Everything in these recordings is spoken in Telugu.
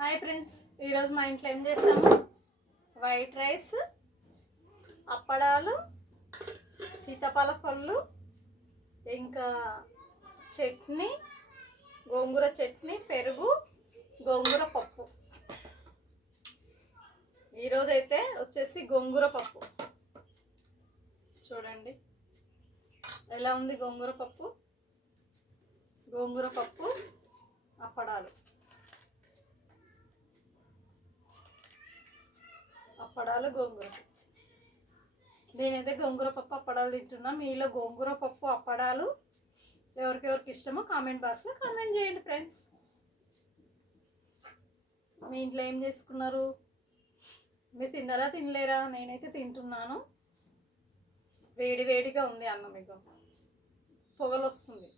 హాయ్ ఫ్రెండ్స్, ఈరోజు మా ఇంట్లో ఏం చేస్తాము? వైట్ రైస్, అప్పడాలు, సీతాఫల పళ్ళు, ఇంకా చట్నీ, గోంగూర చట్నీ, పెరుగు, గోంగూర పప్పు. ఈరోజైతే వచ్చేసి గోంగూర పప్పు. చూడండి ఎలా ఉంది గోంగూర పప్పు. గోంగూర పప్పు, అప్పడాలు. అప్పడాలు, గోంగూర. నేనైతే గోంగూర పప్పు అప్పడాలు తింటున్నా. మీలో గోంగూర పప్పు అప్పడాలు ఎవరికెవరికి ఇష్టమో కామెంట్ బాక్స్లో కామెంట్ చేయండి ఫ్రెండ్స్. మీ ఇంట్లో ఏం చేసుకున్నారు? మీరు తిన్నారా తినలేరా? నేనైతే తింటున్నాను. వేడి వేడిగా ఉంది అన్నం, మీకు పొగలు వస్తుంది.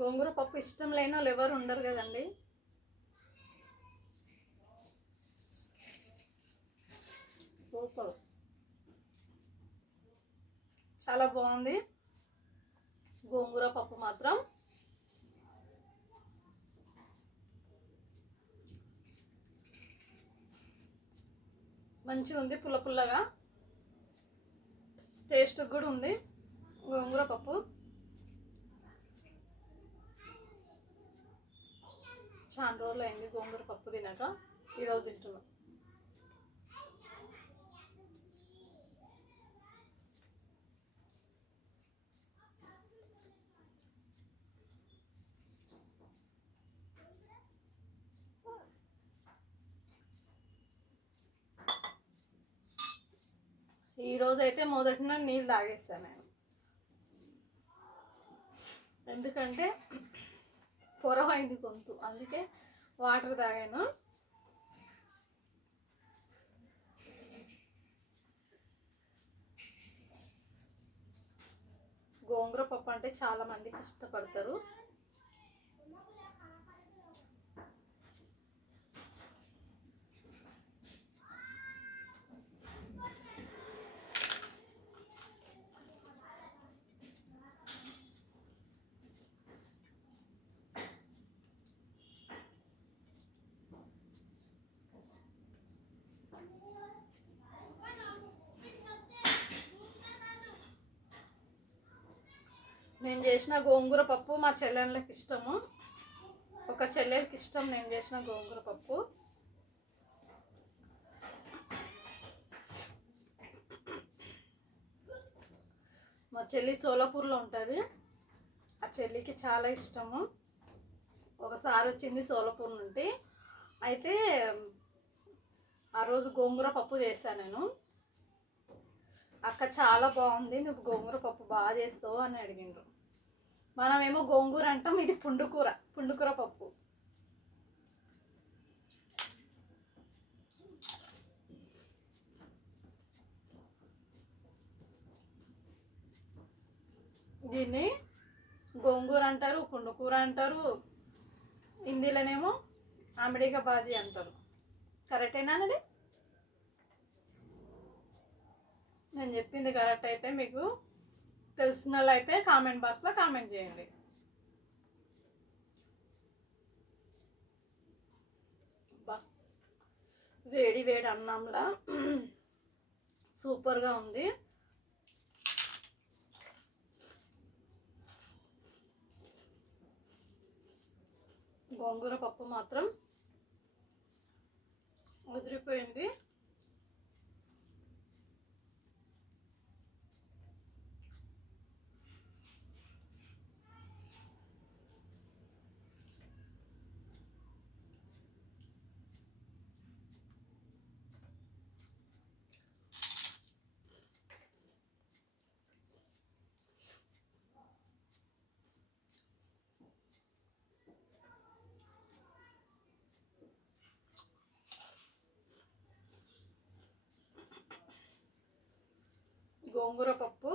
గోంగూర పప్పు ఇష్టం లేని వాళ్ళు ఎవరు ఉండరు కదండి. సూపర్, చాలా బాగుంది గోంగూర పప్పు మాత్రం. మంచిగా ఉంది, పుల్ల పుల్లగా, టేస్ట్ కూడా ఉంది గోంగూర పప్పు. చాలా రోజులు అయింది గోంగూర పప్పు తినక, ఈరోజు తింటున్నాం. ఈరోజైతే మొదటిన నీళ్ళు తాగేస్తాను నేను, ఎందుకంటే పొరవైంది గొంతు, అందుకే వాటర్ తాగాను. గోంగూర పప్పు అంటే చాలా మందికి ఇష్టపడతారు. నేను చేసిన గోంగూర పప్పు మా చెల్లెళ్ళకి ఇష్టము. ఒక చెల్లెలకి ఇష్టం నేను చేసిన గోంగూర పప్పు. మా చెల్లి సోలాపూర్లో ఉంటుంది. ఆ చెల్లికి చాలా ఇష్టము. ఒకసారి వచ్చింది సోలాపూర్ నుండి. అయితే ఆ రోజు గోంగూర పప్పు చేశాను నేను. అక్క చాలా బాగుంది, నువ్వు గోంగూర పప్పు బాగా చేస్తావు అని అడిగిండ్రు. మనమేమో గోంగూర అంటాం, ఇది పుండుకూర పప్పు. దీన్ని గోంగూర అంటారు, పుండుకూర అంటారు, హిందీలోనేమో ఆమిడిగా బాజీ అంటారు. కరెక్టేనానండి? నేను చెప్పింది కరెక్ట్ అయితే మీకు తెలిసిన వాళ్ళు అయితే కామెంట్ బాక్స్లో కామెంట్ చేయండి. వేడి వేడి అన్నంలా సూపర్గా ఉంది. గోంగూర పప్పు మాత్రం ముదిరిపోయింది. గోంగూర పప్పు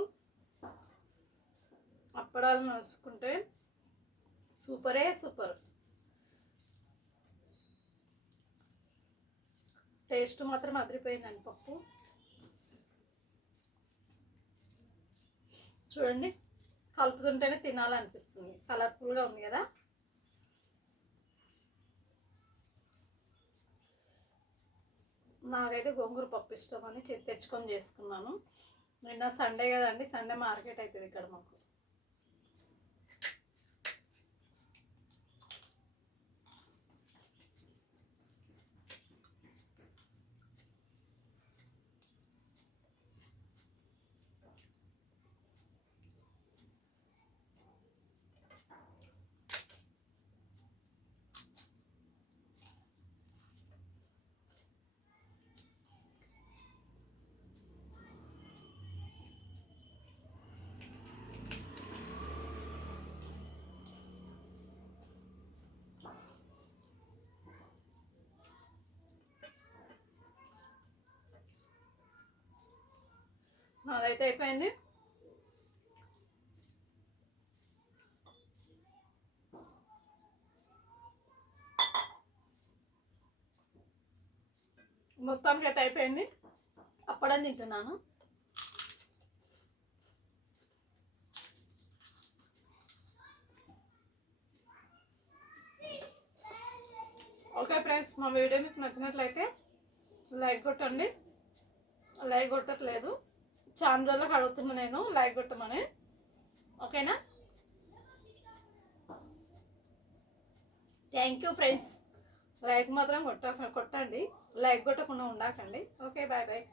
అప్పడాలు వేసుకుంటే సూపరే సూపర్. టేస్ట్ మాత్రం అదిరిపోయిందండి పప్పు. చూడండి కలుపుతుంటేనే తినాలనిపిస్తుంది. కలర్ఫుల్గా ఉంది కదా. నాకైతే గోంగూర పప్పు ఇష్టం అని తెచ్చుకొని చేసుకున్నాను. నిన్న సండే కదండి, సండే మార్కెట్ అవుతుంది ఇక్కడ మాకు. నాదైతే అయిపోయింది. మొత్తానికి అయితే అయిపోయింది. అప్పుడని తింటున్నాను. ఓకే ఫ్రెండ్స్, మా వీడియో మీకు నచ్చినట్లయితే లైక్ కొట్టండి. లైక్ కొట్టట్లేదు, చాలా రోజులకు అడుగుతున్నా నేను లైక్ కొట్టమని. ఓకేనా? Thank you friends. లైక్ మాత్రం కొట్టండి, లైక్ కొట్టకుండా ఉండకండి. Okay, bye bye.